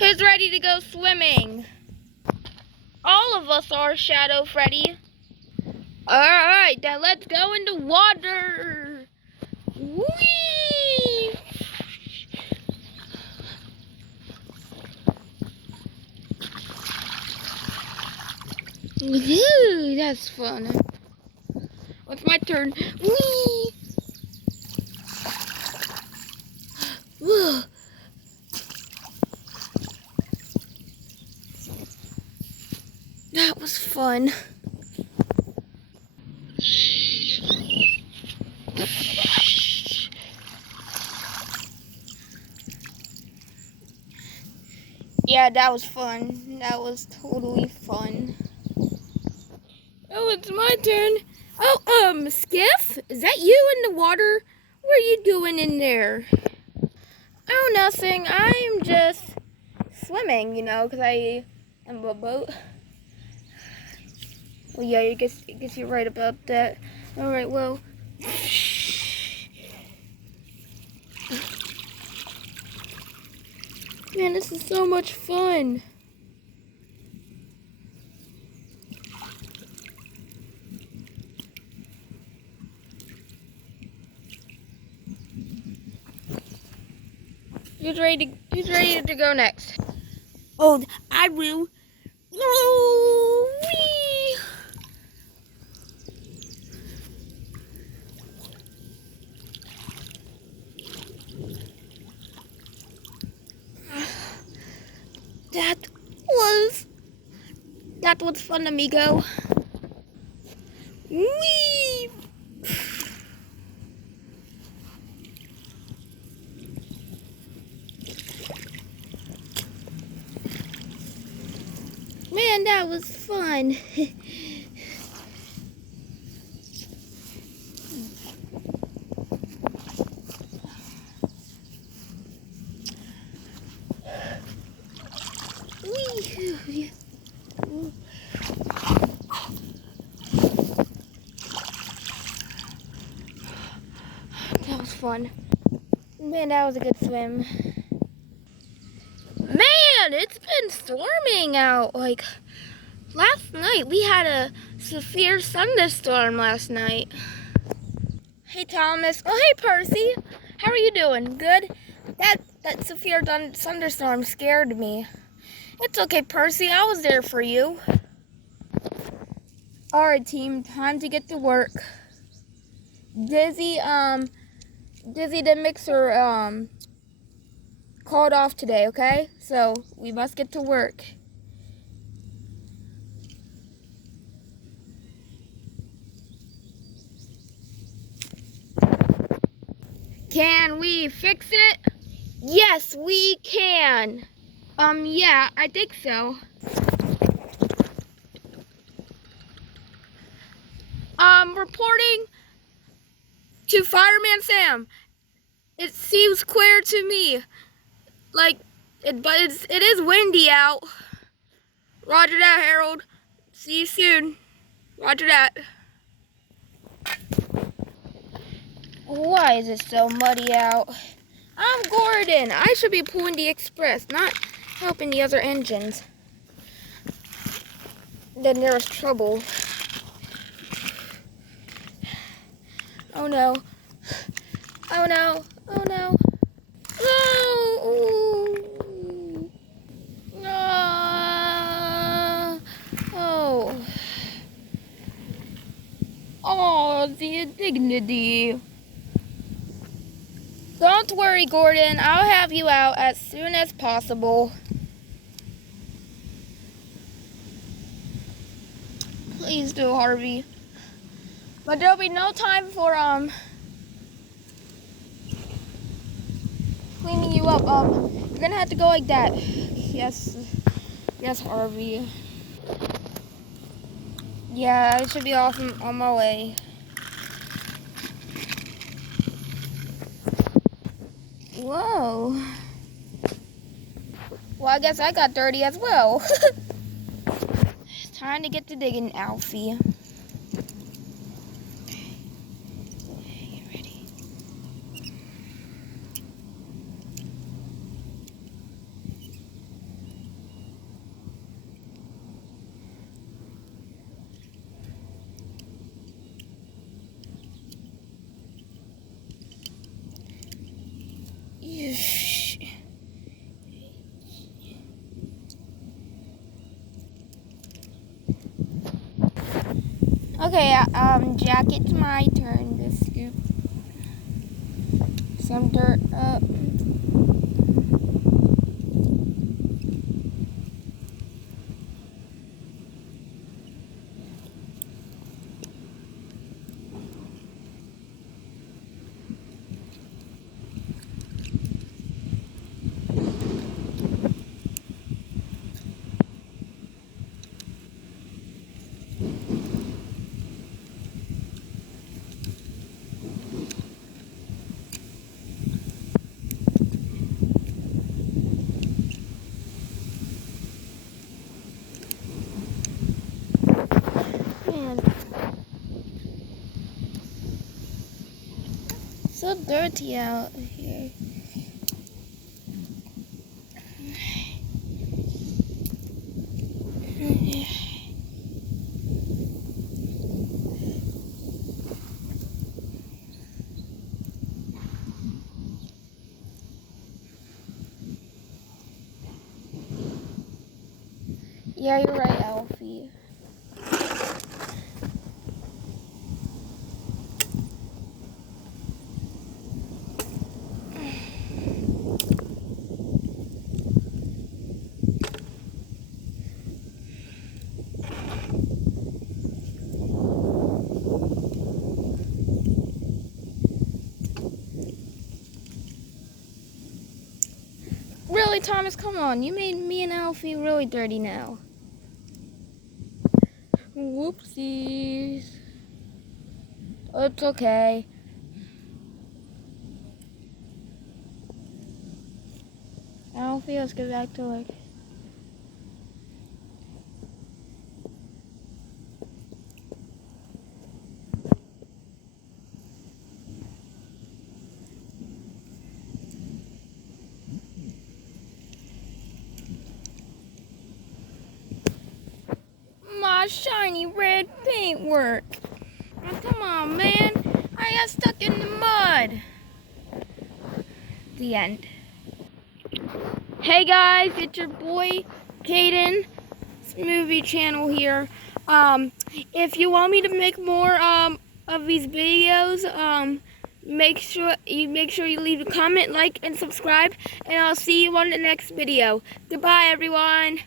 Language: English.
Who's ready to go swimming? All of us are, Shadow Freddy. Alright, then let's go in the water. Whee! Woohoo, that's fun. It's my turn. Whee! Whoa. That was fun. Yeah, that was fun. That was totally fun. Oh, it's my turn. Oh, Skiff? Is that you in the water? What are you doing in there? Oh, nothing. I'm just swimming, because I am a boat. Well, yeah, I guess you're right about that. All right, well. Man, this is so much fun. Who's ready to go next? Oh, I will. Whee! That was fun, amigo. Whee! Man, that was fun. Whee! That was fun. Man, that was a good swim. Man, it's been storming out. Like, last night, we had a severe thunderstorm last night. Hey, Thomas. Oh, hey, Percy. How are you doing? Good? That severe thunderstorm scared me. It's okay, Percy. I was there for you. All right, team. Time to get to work. Dizzy the mixer, called off today, okay? So, we must get to work. Can we fix it? Yes, we can. Yeah, I think so. Reporting to Fireman Sam. It seems clear to me. But it is windy out. Roger that, Harold. See you soon. Roger that. Why is it so muddy out? I'm Gordon. I should be pulling the express, not helping the other engines. Then there was trouble. Oh no. Oh no. Oh no. Oh. Oh. Oh, the indignity. Don't worry, Gordon. I'll have you out as soon as possible. Please do, Harvey. But there'll be no time for cleaning you up. You're gonna have to go like that. Yes, Harvey. Yeah, I should be off on my way. Whoa. Well, I guess I got dirty as well. It's time to get to digging, Alfie. Get ready. Okay, Jack, it's my turn to scoop some dirt up. Man, so dirty out here. Yeah, you're right, Alfie. Really, Thomas, come on. You made me and Alfie really dirty now. Whoopsies. It's okay. Alfie, let's get back to work. My shiny red paintwork. Oh, come on, man. I got stuck in the mud. The end. Hey guys, it's your boy Caden Movie Channel here. If you want me to make more of these videos, make sure you leave a comment, like, and subscribe, and I'll see you on the next video. Goodbye, everyone.